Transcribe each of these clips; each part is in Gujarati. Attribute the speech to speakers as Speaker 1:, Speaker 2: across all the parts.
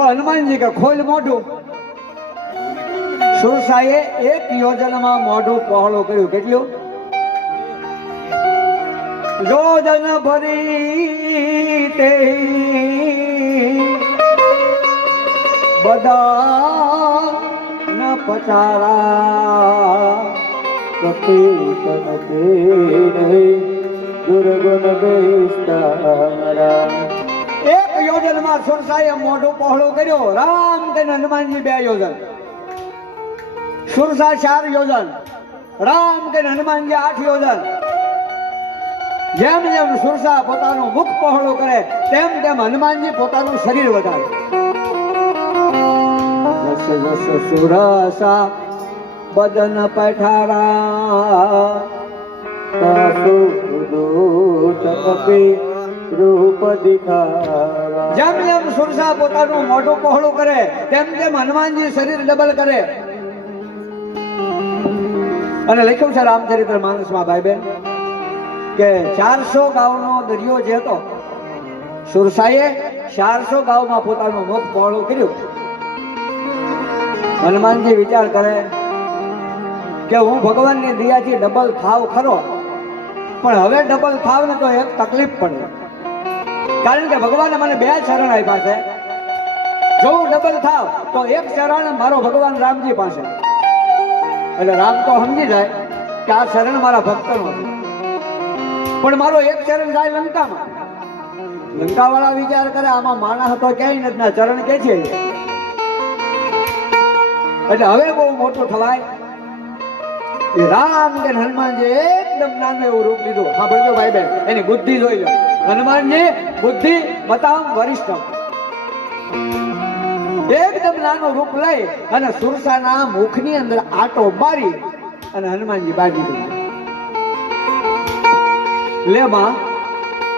Speaker 1: તો હનુમાનજી કે ખોલ મોઢું. સુરસાએ એક યોજનમાં મોઢું પહોળું કર્યું. કેટલું? યોજન ભરી તે બધા ન પચારા. પ્રતિ તે દુર્ગુણ બેસ્તારા એક યોજનમાં સાહેબ મોઢું પહોળું કર્યો. રામ કે હનુમાનજી બે યોજન. સુરસા ચાર યોજન. રામ કે હનુમાનજી આઠ યોજન. જેમ જેમ સુરસા પોતાનું મુખ પહોળું કરે, તેમ તેમ હનુમાનજી પોતાનું શરીર વધારે. જસ જસ સુરસા બદન પઠારા. રૂપ દિખારા. જેમ સુરસા પોતાનું મોઢું પહોળું કરે, તેમ તેમ હનુમાનજી શરીર ડબલ કરે. અને લખ્યું છે રામચરિત્ર માનસમાં ભાઈ બેન કે ચારસો ગાઉનો દરિયો જે હતો સુરસાએ ચારસો ગાઉમાં પોતાનું મુખ પહોળું કર્યું. હનુમાનજી વિચાર કરે કે હું ભગવાનની દયાથી ડબલ થાવ ખરો, પણ હવે ડબલ થાવ ને તો એક તકલીફ પડે. કારણ કે ભગવાને મને બે શરણ આપ્યા છે. જો હું ડબલ થાવ, તો એક શરણ મારો ભગવાન રામજી પાસે. એટલે રામ તો સમજી જાય કે આ શરણ મારા ભક્તનો પણ મારો એક શરણ જાય લંકામાં. લંકાવાળા વિચાર કરે, આમાં માણસ તો ક્યાંય નથી. ચરણ કે છે એટલે હવે બહુ મોટું થવાય એ રામ કે હનુમાનજી એકદમ નાનું એવું રૂપ લીધું. સાંભળજો ભાઈ બેન એની બુદ્ધિ જોઈ લો. હનુમાનજી બુદ્ધિ બતાવ વરિષ્ઠ. એકદમ નાનો રૂપ લઈ અને સુરસાના મુખની અંદર આટો મારી અને હનુમાનજી બાજી દીધું લે માં,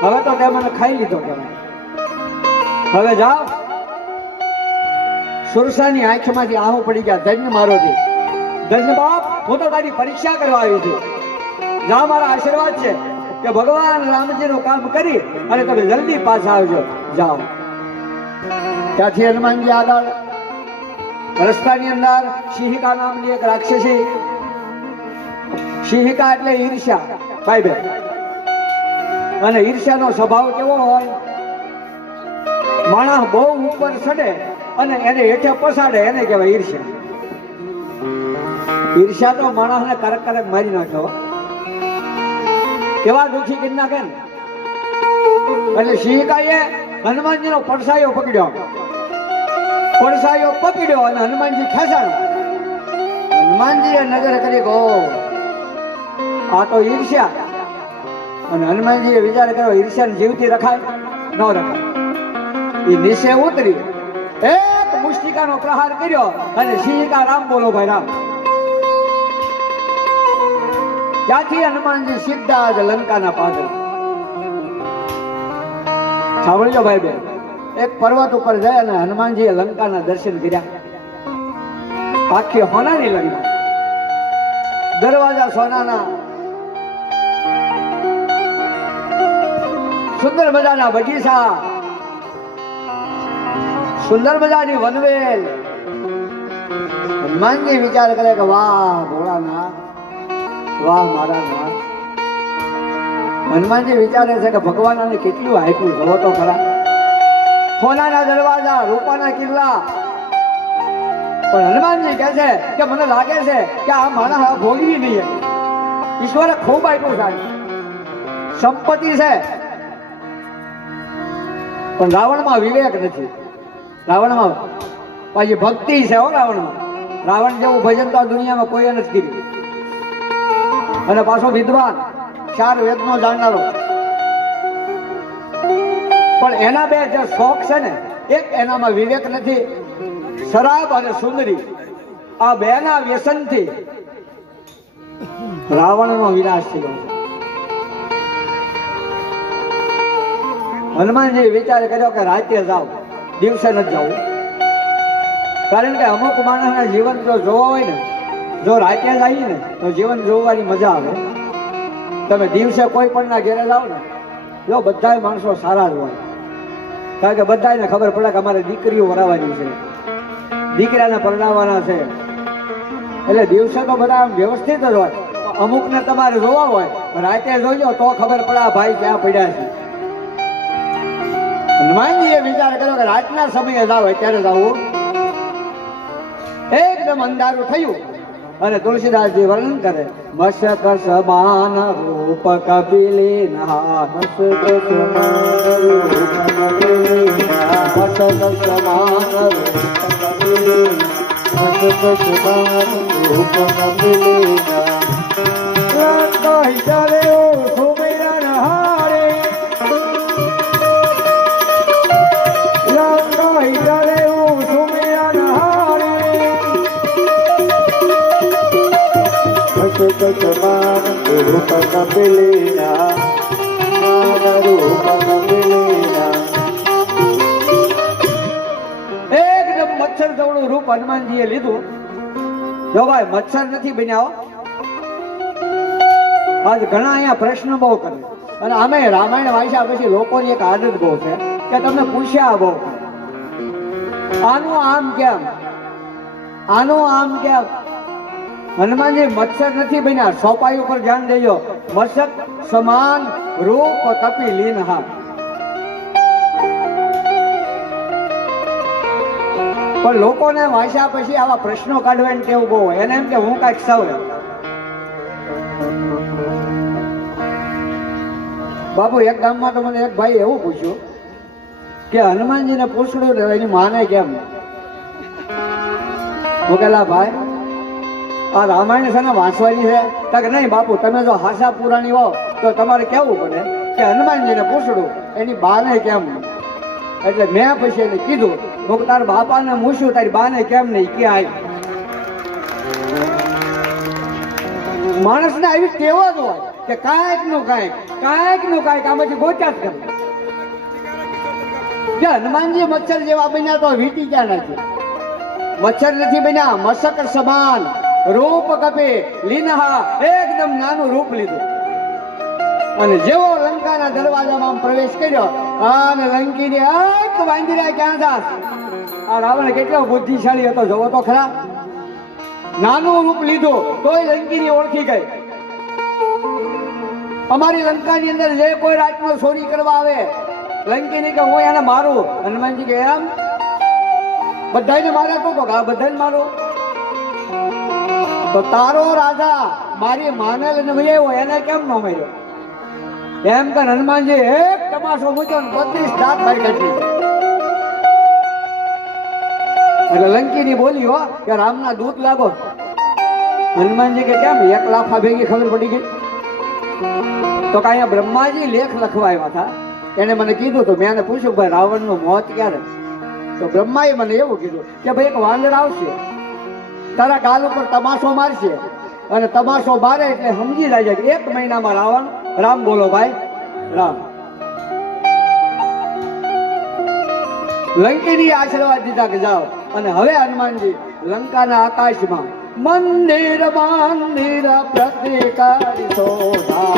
Speaker 1: હવે તો તે મને ખાઈ લીધો કહેવાય. હવે જાઓ. સુરસાની આંખમાંથી આહો પડી ગયા ધન્ય મારો જી ધન્ય બાપ, હું તો તારી પરીક્ષા કરવા આવી છું. જા મારા આશીર્વાદ છે. કે ભગવાન રામજીનું કામ કરી અને તમે જલ્દી પાછા આવજો. જાઓ. ત્યાંથી હનુમાનજી આગળ. રસ્તાની અંદર સિંહિકા નામની એક રાક્ષસી. સિંહિકા એટલે ઈર્ષ્યા. ભાઈ બેન. અને ઈર્ષ્યાનો સ્વભાવ કેવો હોય? માણસ બહુ ઉપર ચડે અને એને હેઠે પસાડે, એને કહેવાય ઈર્ષ્યા. ઈર્ષ્યા તો માણસને કરક કરક મારી નાખે હો. કેવા દુખી કરી નાખે ને એટલે હનુમાનજી હનુમાનજીનો પડસાયો પકડ્યો. પડસાયો પકડ્યો અને હનુમાનજી ખેંચાણો. હનુમાનજી નજર કરી ગો આ તો ઈર્ષ્યા. અને હનુમાનજીએ વિચાર કર્યો, ઈર્ષ્યાને જીવતી રખાય, ન રખાય. એ નીચે ઉતરી, એક મુષ્ટિકાનો પ્રહાર કર્યો અને સિંહિકા રામ બોલો, ભાઈ રામ. ત્યાંથી હનુમાનજી સીધા જ લંકાના પાદર. સાંભળજો ભાઈ બેન, એક પર્વત ઉપર જાય અને હનુમાનજીએ લંકાના દર્શન કર્યા. આખી હોનાની લંકા દરવાજા સોનાના. સુંદર મજાના બગીચા. સુંદર મજાની વનવેલ. હનુમાનજી વિચાર કરે કે, વાહ, ભોળાનાથ વાહ, મારા નાથ. હનુમાનજી વિચારે છે કે ભગવાન આને કેટલું આપ્યું જોવો તો ખરા. સોનાના દરવાજા, રૂપાના કિલ્લા. પણ હનુમાનજી કહે છે કે મને લાગે છે કે આ માણસ ભોગવી નહીં ઈશ્વરે ખૂબ આપ્યું સાહેબ. સંપત્તિ છે. પણ રાવણમાં વિવેક નથી. રાવણમાં પાછી ભક્તિ છે હો રાવણમાં. રાવણ જેવું ભજન તો દુનિયામાં કોઈએ નથી કર્યું. અને પાછો વિદ્વાન, ચાર વેદનો જાણનારો. પણ એના બે જે શોખ છે ને, એક એનામાં વિવેક નથી, શરાબ અને સુંદરી. આ બેના વ્યસનથી રાવણનો વિનાશ થયો. હનુમાનજી વિચાર કર્યો કે રાતે જાઓ, દિવસે નથી જવું કારણ કે અમુક માણસના જીવન જો જોવા હોય ને જો રાતે જઈએ ને, તો જીવન જોવાની મજા આવે. તમે દિવસે કોઈ પણ ના ઘેરે જાઓ ને, જો બધા માણસો સારા જ હોય. કારણ કે બધાને ખબર પડે કે અમારે દીકરીઓ વરાવાની છે. દીકરાને પરણાવવાના છે. એટલે દિવસે તો બધા વ્યવસ્થિત જ હોય. અમુકને તમારે જોવા હોય રાતે જોજો તો ખબર પડે ભાઈ ક્યાં પડ્યા છે. હનુમાનજીએ વિચાર કર્યો કે રાતના સમયે જાવ ત્યારે જવું એકદમ અંધારું થયું. અને તુલસીદાસજી વર્ણન કરે મશક સમાન રૂપ કપિલી મશક સમાન રૂપ કપિલી રૂપ કપિલીના માન રૂપ કપિલીના એકદમ મચ્છર જેવડું રૂપ હનુમાનજીએ લીધું. જો ભાઈ મચ્છર નથી બન્યા આજ ઘણા અહીંયા પ્રશ્ન બહુ કરે. અને અમે રામાયણ વાંચ્યા પછી લોકોની એક આદત બહુ છે કે તમને પૂછ્યા બહુ. આનું આમ કેમ? આનું આમ કેમ? હનુમાનજી મત્સર નથી બન્યા. સોપાઈ ઉપર ધ્યાન દેજો. મત્સર સમાન રૂપ કપી લીન હા પણ લોકોને વાંચ્યા પછી આવા પ્રશ્નો કાઢવાની કેવું બહુ એને એમ કે હું કાંઈક સૌ બાપુ, એક ગામમાં તો મને એક ભાઈ એવું પૂછ્યું કે હનુમાનજીને પૂછડું એની માને કેમ? મુકેલા ભાઈ આ રામાયણ છે ને વાંચવાની છે. તો કે નહીં બાપુ, તમે જો હાસા પુરાણી હો, તો તમારે કેવું પડે કે હનુમાનજીને પૂછડું, એની બાને કેમ? એટલે મેં પછી એને કીધું, હું તારા બાપાને મૂછું, તારી બાને કેમ નહીં, કે આવી માણસને આવી કેવો જ હોય કે કાંઈકનું કાંઈક કાંઈકનું કાંઈક આમાંથી ગોચ્યા જ કરે. કે હનુમાનજી મચ્છર જેવા બન્યા તો વીટી ક્યાં નથી મચ્છર નથી બન્યા મશક સમાન. રૂપ કપે લીનહા એકદમ નાનું રૂપ લીધું. અને જેવો લંકાના દરવાજામાં પ્રવેશ કર્યો અને લંકીની એક વાંદરા ક્યાં દાસ આ રાવણ કેટલો બુદ્ધિશાળી હતો, જોવો તો ખરા. નાનું રૂપ લીધું, તોય લંકીની ઓળખી ગઈ. અમારી લંકાની અંદર જે કોઈ રાતનો ચોરી કરવા આવે, લંકીની કે હું એને મારું? હનુમાનજી કે, એમ? બધાને મારે તો બધાને મારું? તો તારો રાજા મારી માને ને વહ્યો એને કેમ ન માર્યો? એમ કે હનુમાનજી, એક તમાશો મૂક્યો ને બત્રીસ દાંત ભાઈ કાઢી એટલે લંકીની બોલી હો, કે રામના દૂત લાગો. હનુમાનજી કે કેમ, એક લાફા ભેગી ખબર પડી ગઈ? તો કે અહીંયા બ્રહ્માજી લેખ લખવા આવ્યા હતા. એને મને કીધું તો મેં પૂછ્યું ભાઈ રાવણનું મોત ક્યારે? તો બ્રહ્માએ મને એવું કીધું કે ભાઈ એક વાંદર આવશે. તારા ગાલ ઉપર તમાશો મારશે અને તમાશો મારે એટલે સમજી જાય એક મહિનામાં રાવણ, રામ બોલો ભાઈ, રામ. લંકીની આશીર્વાદ દીધા કે જાઓ. અને હવે હનુમાનજી લંકાના આકાશમાં મંદિર મંદિર પ્રતિકારી શોભા.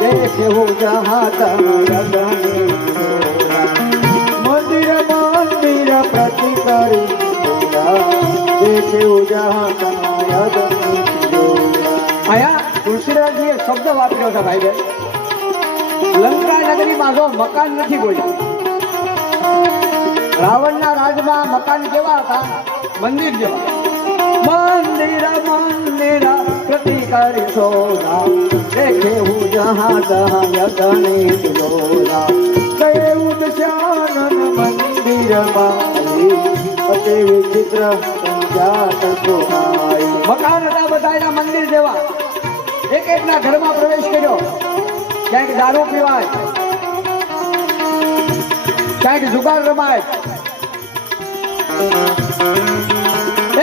Speaker 1: દેખ્યું જહાં તુલસીદાસજીએ શબ્દ વાપર્યો છે, ભાઈ બેન. લંકા નગરીમાં જો મકાન નથી બોલ્યા રાવણના રાજમાં મકાન કેવા હતા? મંદિર જેવા. મંદિર મંદિર, પ્રતિકારી સોના દેખે હું જહાં તહાં ગણિત જોરા દેવું દશાનન મંદિર માઈ અતિ વિચિત્ર સંજાત સોનાઈ મકાન હતા બધા એના મંદિર જેવા. એક એકના ઘરમાં પ્રવેશ કર્યો. ક્યાંક દારૂ પીવાય, ક્યાંક જુગાર રમાય.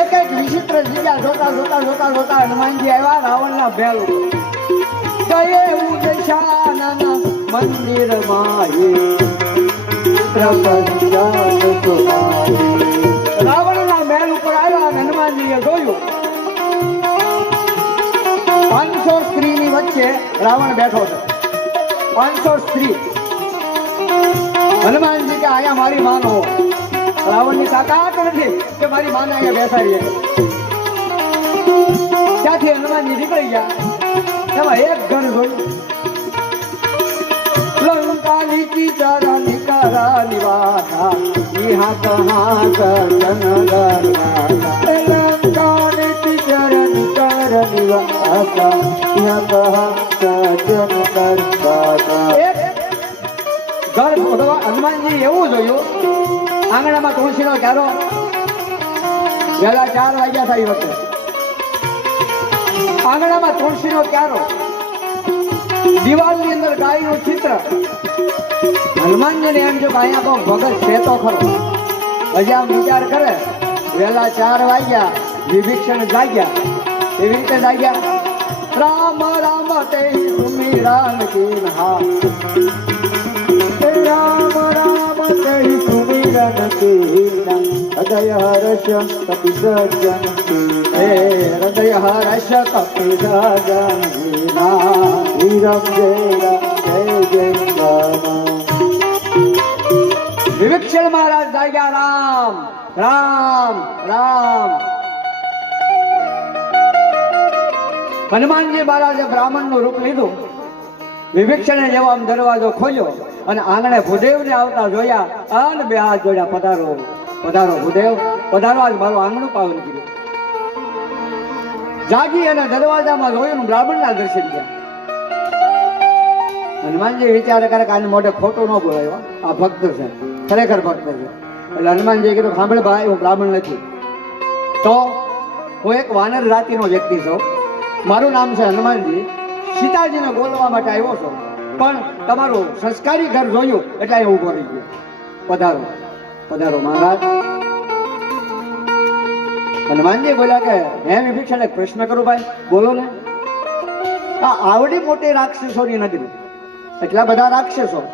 Speaker 1: એક એક વિચિત્ર જગ્યા જોતા જોતા જોતા જોતા હનુમાનજી આવ્યા રાવણના ભેલ ગયે ઉદશાનન મંદિર માયે રાવણના મહેલ ઉપર હનુમાનજીએ જોયું. પાંચસો સ્ત્રીની વચ્ચે રાવણ બેઠો છે. પાંચસો સ્ત્રી. હનુમાનજી કે અહીંયા મારી માન હો. રાવણની તાકાત નથી કે મારી માને અહીંયા બેસાડીએ ત્યાંથી હનુમાનજી નીકળી ગયા. એમાં એક ઘર જોયું. લંકાની ચીચરા નિવાસા એક ઘર ભગવાન હનુમાનજી એવું જોયું, આંગણામાં તુલસીનો ક્યારો વહેલા ચાર વાગ્યા થાય વખતે. આંગણામાં તુલસીનો ક્યારો, દિવાલની અંદર ગાયનું ચિત્ર. હનુમાનજીને એમ કે અહીંયા તો ભગત છે તો ખરો. હજી આમ વિચાર કરે, વહેલા ચાર વાગ્યા, વિભીક્ષણ જાગ્યા. એવી રીતે જાગ્યા રામ રામ, તે સુમિરાન કી હા. રામ રામ, તે સુમિરન કી હૃદય હર્ષ કપિ સજન હે, હૃદય હર્ષ કપિ સજ્જન વીરમ જય જય જય રામ વિવિક્ષણ મહારાજ જાગ્યા રામ રામ રામ. હનુમાનજી મહારાજે બ્રાહ્મણનું રૂપ લીધું. વિભીક્ષણે જેવો આમ દરવાજો ખોલ્યો અને આંગણે ભૂદેવને આવતા જોયા અને બે હાથ જોડ્યા, પધારો પધારો ભૂદેવ, પધારો, આજ મારું આંગણું પાવન કર્યું. જાગી અને દરવાજામાં જોયું બ્રાહ્મણ બ્રાહ્મણના દર્શન થયા હનુમાનજી વિચાર કરે કે આને મોઢે ખોટું ન બોલાયો આ ભક્ત છે. ખરેખર ભક્ત છે. એટલે હનુમાનજી કીધું, સાંભળે ભાઈ, હું બ્રાહ્મણ નથી. તો હું એક વાનર જાતિનો વ્યક્તિ છું. મારું નામ છે હનુમાનજી. સીતાજીને બોલવા માટે આવ્યો છું. પણ તમારું સંસ્કારી ઘર જોયું એટલે અહીં ઊભો ગયો. પધારો. પધારો મહારાજ. હનુમાનજી બોલ્યા કે, હે વિભીષણ, એક પ્રશ્ન કરું ભાઈ. બોલો ને. આ આવડી મોટી રાક્ષસોની નગરી એટલા બધા રાક્ષસો.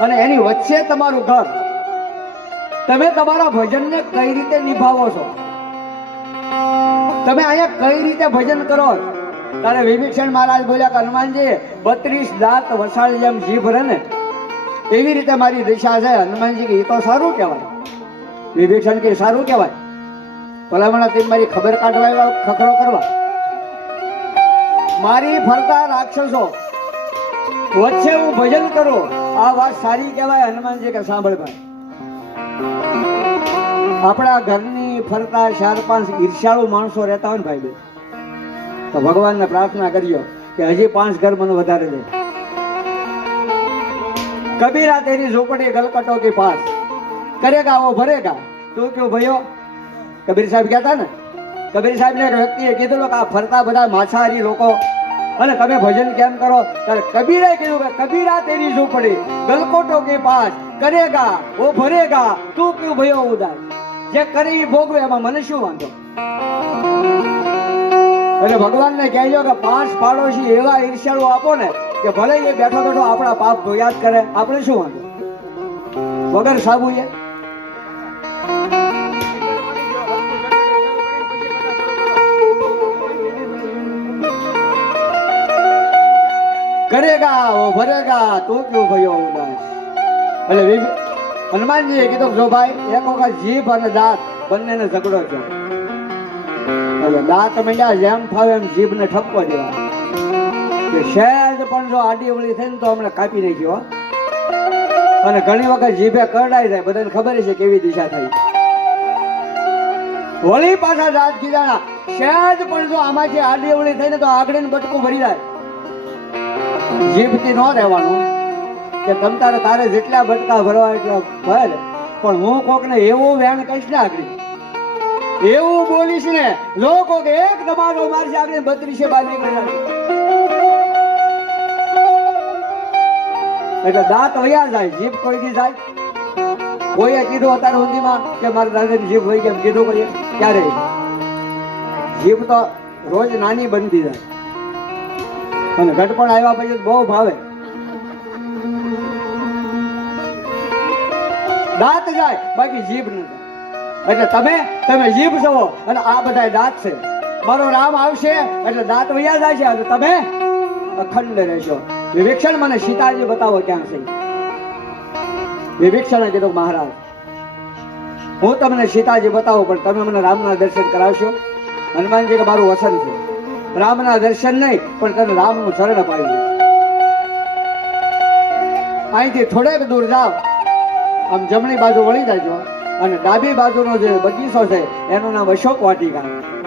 Speaker 1: અને એની વચ્ચે તમારું ઘર. તમે તમારા ભજનને કઈ રીતે નિભાવો છો? તમે અહીંયા કઈ રીતે ભજન કરો? તારે વિભીષણ મહારાજ બોલ્યા કે, હનુમાનજી, બત્રીસ દાંત વસાળ જેમ જીભ રહે ને, એવી રીતે મારી દિશા છે. હનુમાનજી કે એ તો સારું કહેવાય. વિભીષણ કે, સારું કહેવાય. ભલામણા તે મારી ખબર કાઢવા એવા ખખરો કરવા. મારી ફરતા રાક્ષસો, વચ્ચે હું ભજન કરું. આ વાત સારી કહેવાય, હનુમાનજી કે, સાંભળ ભાઈ. આપણા ઘરની ફરતા ચાર પાંચ ઈર્ષાળુ માણસો રહેતા હોય ને ભાઈ તો ભગવાનને પ્રાર્થના કરીએ કે હજી પાંચ ઘર મને વધારે દે. કબીરા તેરી ઝોપડી ગલકટો કે પાસ. કરેગા વો ભરેગા. તું કયો ભયો? કબીર સાહેબ કહેતા ને? કબીર સાહેબ ને વ્યક્તિએ કીધું કે આ ફરતા બધા માછાહારી લોકો. અને તમે ભજન કેમ કરો? ત્યારે કબીરે કીધું કે કબીરા તેરી ઝૂંપડી ગલકોટો કે પાસ. કરેગા ઓ ભરેગા. તું ક્યું ભયો ઉદાસ? જે કરી એ ભોગવે એમાં મને શું વાંધો? એટલે ભગવાનને કહેજો કે પાંચ પાડોશી એવા ઈર્ષાળુ આપો ને કે ભલે એ બેઠો બેઠો આપણા પાપ તો યાદ કરે, આપણે શું વાંધો? વગર સાબુ એ કરેગા ઓ ભરેગા, તો ક્યું ભયો ઉદાસ? એટલે હનુમાનજીએ કીધું, જો ભાઈ, એક વખત જીભ અને દાંત બંનેને ઝઘડો છે દાંત મીંડ્યા જેમ ફાવે એમ જીભને ઠપકો દેવા. સહેજ પણ જો આડી અવળી થઈ ને તો હમણાં કાપી નાખ્યો અને ઘણી વખત જીભે કરડાઈ જાય, બધાને ખબર છે કેવી દિશા થઈ. વળી પાછા દાંત કીધાના સહેજ પણ જો આમાંથી આડી અવળી થઈ ને તો આગળ બટકું ભરી જાય. જીભથી ન રહેવાનું. કે તમ તારે જેટલા બટકા ભરવા એટલા ભર. પણ હું કોકને એવું વેણ કહીશ ને આગળ. એવું બોલીશ ને લોકો કે એક તમારો મારશે, આગળ બત્રીસે બાજી એટલે દાંત વયા જાય, જીભ કોઈ દી જાય? કોઈએ કીધું અત્યારે સુધીમાં કે મારા દાદાની જીભ વહી કેમ કીધું કરીએ. ક્યારે? જીભ તો રોજ નાની બનતી જાય. અને ઘટપણ આવ્યા પછી બહુ ભાવે. દાંત જાય, બાકી જીભ ન એટલે તમે તમે જીભ છો અને આ બધા દાંત છે. મારો રામ આવશે, એટલે દાંત વૈયા જાય છે. તમે અખંડ રહેશો. વિવેક્ષણ મને સીતાજી બતાવો ક્યાં છે. વિભીક્ષણે કીધું, મહારાજ, હું તમને સીતાજી બતાવું, પણ તમે મને રામના દર્શન કરાવશો? હનુમાનજી કે મારું વસન છે. રામના દર્શન નહીં, પણ તને રામનું શરણ અપાવ્યું અહીંથી થોડેક દૂર જાઓ. આમ જમણી બાજુ વળી જાજો અને ડાબી બાજુનો જે બગીચો છે, એનું નામ અશોક વાટિકા.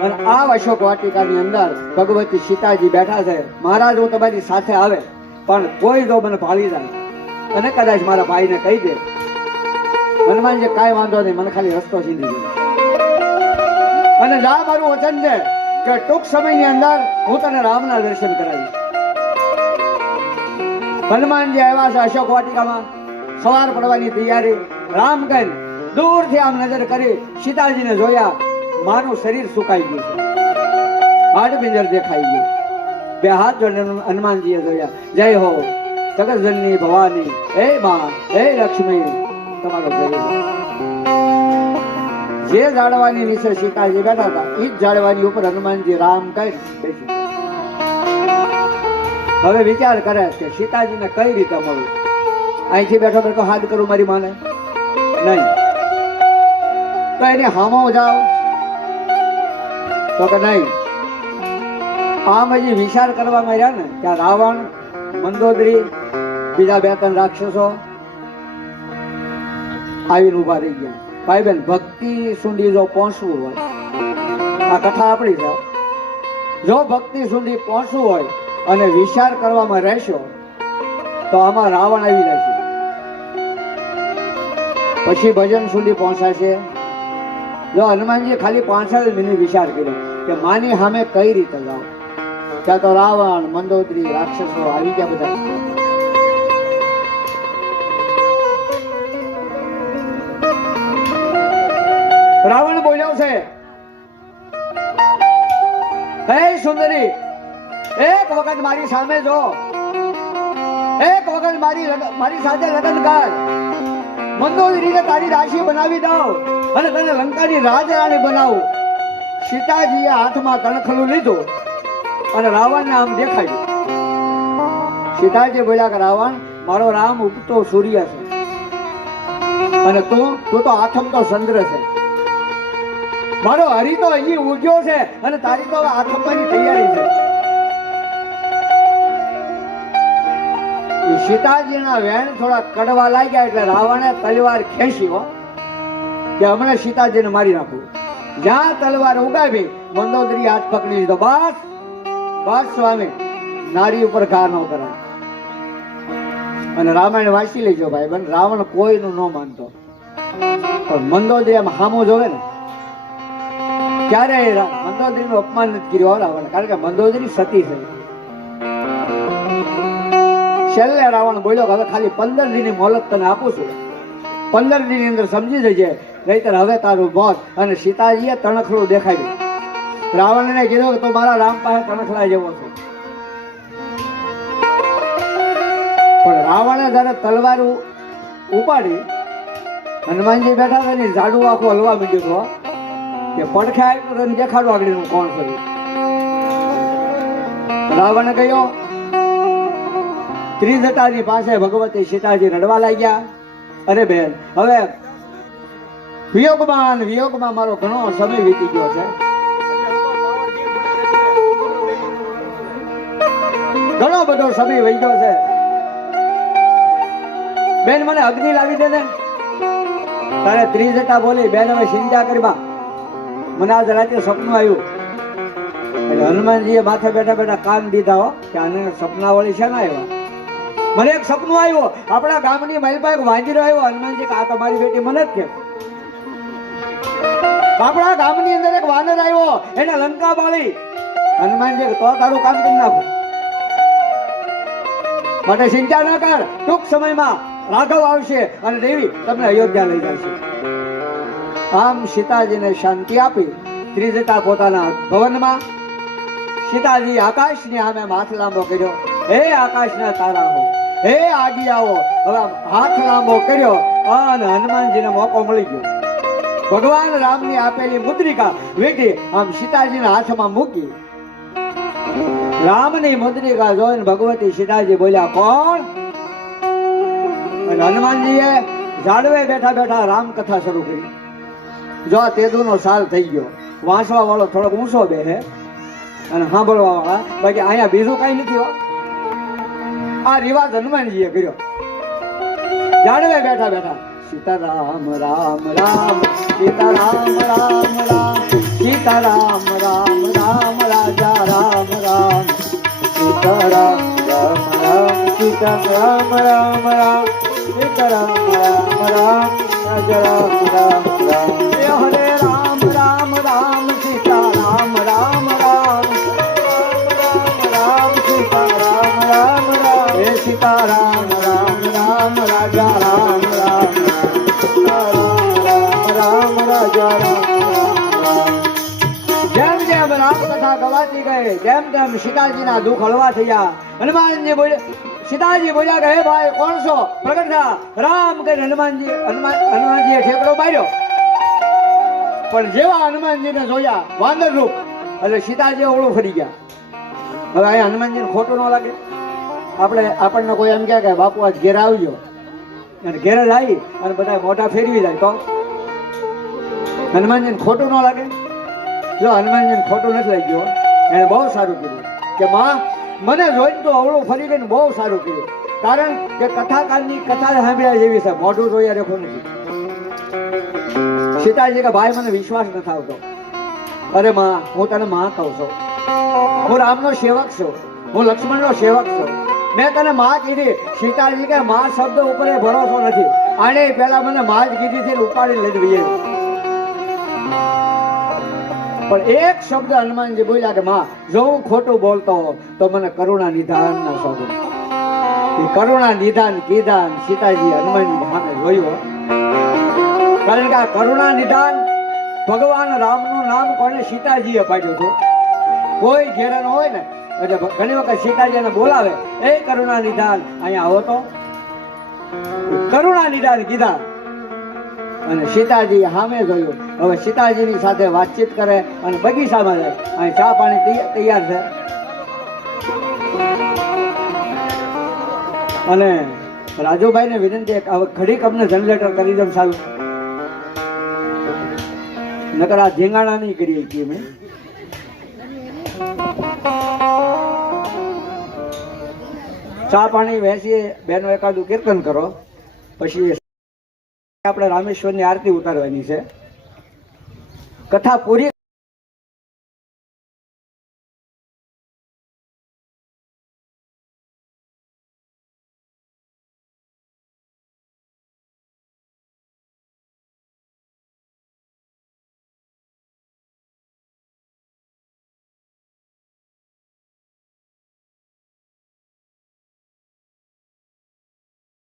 Speaker 1: અને આ અશોક વાટિકાની અંદર ભગવતી સીતાજી બેઠા છે. મહારાજ, હું તમારી સાથે આવે, પણ કોઈ જો મને ભાળી જાય. અને કદાચ મારા ભાઈને કહી દે. હનુમાનજી, કાંઈ વાંધો નહીં, મને ખાલી રસ્તો સીધી દે. અને જા મારું વચન છે કે ટૂંક સમયની અંદર હું તને રામના દર્શન કરાવીશ. હનુમાનજી આવ્યા છે અશોક વાટિકામાં. સવાર પડવાની તૈયારી રામ કઈ દૂરથી આમ નજર કરી સીતાજીને જોયા, મારું શરીર સુકાઈ ગયું છે. હાડપિંજર દેખાઈ ગયું. બે હાથ જોડે હનુમાનજીએ જોયા, જય હો, જગતજનની ભવાની, હે માં, હે લક્ષ્મી, તમારો જય જે જાળવાની નીચે સીતાજી બેઠા હતા એ જ જાળવાની ઉપર હનુમાનજી રામ કઈ હવે વિચાર કરે કે સીતાજીને કઈ રીતે મળું અહીંથી બેઠો બેઠો હાથ કરું મારી માને? નહીં. તો એને હામો જાઓ. તો કે નહીં. આમ હજી વિચાર કરવામાં રહ્યા ને, ત્યાં રાવણ, મંદોદરી, બીજા બે ત્રણ રાક્ષસો આવીને ઊભા રહી ગયા. ભાઈ બેન, ભક્તિ સુધી જો પહોંચવું હોય, આ કથા આપણી છે. જો ભક્તિ સુધી પહોંચવું હોય અને વિચાર કરવામાં રહેશો, તો આમાં રાવણ આવી જશે. પછી ભજન સુધી પહોંચાશે જો હનુમાનજી ખાલી પાંચ મિનિટ વિચાર કર્યો કે માની સામે કઈ રીતે જાઓ ત્યાં તો રાવણ, મંદોદરી, રાક્ષસો આવી ગયા બધા. રાવણ બોલ્યો છે, હે સુંદરી, એક વખત મારી સામે જો. એક વખત મારી મારી સાથે લગ્ન કર. મંદોદરીને તારી રાશિ બનાવી દઉં અને તને લંકાની રાજરાણી બનાવું. સીતાજીએ હાથમાં કણખલું લીધું અને રાવણને આમ દેખાડ્યું સીતાજી બોલ્યા કે રાવણ, મારો રામ ઉગતો સૂર્ય છે. અને તું તું તો આથમતો ચંદ્ર છે. મારો હરી તો અહીં ઉગ્યો છે અને તારી તો આથમવાની તૈયારી છે. સીતાજીના વેણ થોડા કડવા લાગ્યા એટલે રાવણે તલવાર ખેંચી કે હમણાં સીતાજીને મારી નાખું. જ્યાં તલવાર ઉગાવી મંદોદરી હાથ પકડી લીધો. બસ બસ સ્વામી, નારી ઉપર ઘા ન કરાય. અને રામાયણ વાંચી લેજો ભાઈ બન રાવણ કોઈનું ન માનતો. પણ મંદોદરી આમ હામો જોવે ને ક્યારે મંદોદરી નું અપમાન નથી કર્યું રાવણ. કારણ કે મંદોદરી સતી છે. છેલ્લે રાવણ બોલ્યો હવે ખાલી પંદર દિનની મોહલત તને આપું છું. પંદર દિનની અંદર સમજી જજે, નહીતર હવે તારું મોત અને સીતાજીએ તણખલું દેખાડ્યું. રાવણને કીધું કે તું મારા રામ પાસે તણખલા જેવો છું. પણ રાવણે જયારે તલવાર ઉપાડી, હનુમાનજી બેઠા હતા ને, ઝાડુ આખું હલવા મીધું તો. કે પડખે આવ્યું તને દેખાડું આગળ હું કોણ કર્યું રાવણે કહ્યું ત્રિજટાની પાસે ભગવતી સીતાજી રડવા લાગ્યા. અરે બેન, હવે વિયોગમાં વિયોગમાં મારો ઘણો સમય વીતી ગયો છે. ઘણો બધો સમય વહી ગયો છે. બેન, મને અગ્નિ લાવી દે ને તારે ત્રિજટા બોલી, બેન હવે ચિંતા કરવા. મને આજ રાતે સપનું આવ્યું. એટલે હનુમાનજીએ માથે બેઠા બેઠા કાન દીધા હો, કે આને સપના વળી છે ને આવ્યા? મને એક સપનું આવ્યું. આપણા ગામની મહિલપા એક આવ્યો. હનુમાનજી આ તમારી બેટી મને જ કે. આપણા ગામની અંદર એક વાનર આવ્યો. એને લંકા બાળી હનુમાનજી તો તારું કામ કરી નાખું. માટે ચિંતા ન કર. ટૂંક સમયમાં રાઘવ આવશે અને દેવી તમને અયોધ્યા લઈ જશે. આમ સીતાજીને શાંતિ આપી. ત્રિજટા પોતાના ભવનમાં સીતાજી આકાશની આમે માથ લાંબો કર્યો. હે આકાશના તારાઓ હે આગિયાઓ હવે હાથ લાંબો કર્યો અને હનુમાનજીને મોકો મળી ગયો. ભગવાન રામની આપેલી મુદ્રિકા વીટી આમ સીતાજીના હાથમાં મૂકી. રામની મુદ્રિકા જોઈને ભગવતી સીતાજી બોલ્યા, કોણ? અને હનુમાનજીએ ઝાડવે બેઠા બેઠા રામ કથા શરૂ કરી. જો આ તેદુનો સાલ થઈ ગયો. વાંસવા વાળો થોડોક ઊંચો બેહે. અને સાંભળવા વાળા બાકી અહીંયા બીજું કઈ નથી હો. આ રિવાજ હનુમાનજીએ કર્યો. ઝાડવે બેઠા બેઠા, સીતારામ, રામ રામ, સીતારામ, રામ રામ, સીતારામ, રામ રામ, રાજા, રામ રામ, સીતારામ, રામ રામ, સીતારામ, રામ રામ, સીતારામ, રામ રામ, રાજા, રામ રામ રામ. હરે તેમ સીતાજીના દુઃખ હળવા થયા. હનુમાનજી બોલ્યા, સીતાજી બોલ્યા કે, હે ભાઈ, કોણ છો? પ્રગટ થા. રામ કે હનુમાનજી હનુમાન હનુમાનજીએ ઠેકડો માર્યો. પણ જેવા હનુમાનજીને જોયા, વાંદર રૂપ, એટલે સીતાજી ઓળો ફરી ગયા. હવે અહીંયા હનુમાનજીને ખોટું ન લાગે. આપણે આપણને કોઈ એમ કહે કે, બાપુ, આજ ઘેર આવજો. અને ઘેર જ આવી અને બધા મોટા ફેરવી જાય તો? હનુમાનજીને ખોટું ન લાગે. જો હનુમાનજીને ખોટું નથી લાગ્યું એને બહુ સારું કીધું. કે માં, મને જોઈને તો અવળું ફરી ગઈને બહુ સારું કીધું. કારણ કે કથાકારની કથા સાંભળ્યા જેવી છે. મોઢું જોયા રેખો નથી. સીતાજી કે, ભાઈ, મને વિશ્વાસ નથી આવતો. અરે માં, હું તને માં કહું છું. હું રામનો સેવક છું. હું લક્ષ્મણનો સેવક છું. મેં તને માં કીધી. સીતાજી કે, માં શબ્દ ઉપર એ ભરોસો નથી. આને પહેલા મને માં જ કીધી છે ઉપાડી લઈ આવી. પણ એક શબ્દ હનુમાનજી બોલ્યા કે, માં, જો હું ખોટું બોલતો તો મને કરુણા નિધાન ના શોધો એ કરુણા નિધાન કીધાન સીતાજી હનુમાનજી સામે જોયો કારણ કે આ કરુણા નિધાન ભગવાન રામનું નામ કોને સીતાજીએ પાડ્યું હતું? કોઈ ઘેરા ન હોય ને, એટલે ઘણી વખત સીતાજીને બોલાવે, એ કરુણા નિધાન, અહીંયા આવો તો. કરુણા નિધાન કીધા અને સીતાજી સામે જોયું હવે સીતાજીની સાથે વાતચીત કરે અને બગીચામાં જાય. અને ચા પાણી તૈયાર છે. અને રાજુભાઈને વિનંતી હવે ઘડીક અમને જનરેટર કરી દો ને સારું. નકર આ ધીંગાણા નહીં કરી શકીએ મેં ચા પાણી વહેંચીએ. બેનો એકાદું કીર્તન કરો. પછી આપણે રામેશ્વરની આરતી ઉતારવાની છે. કથા પૂરી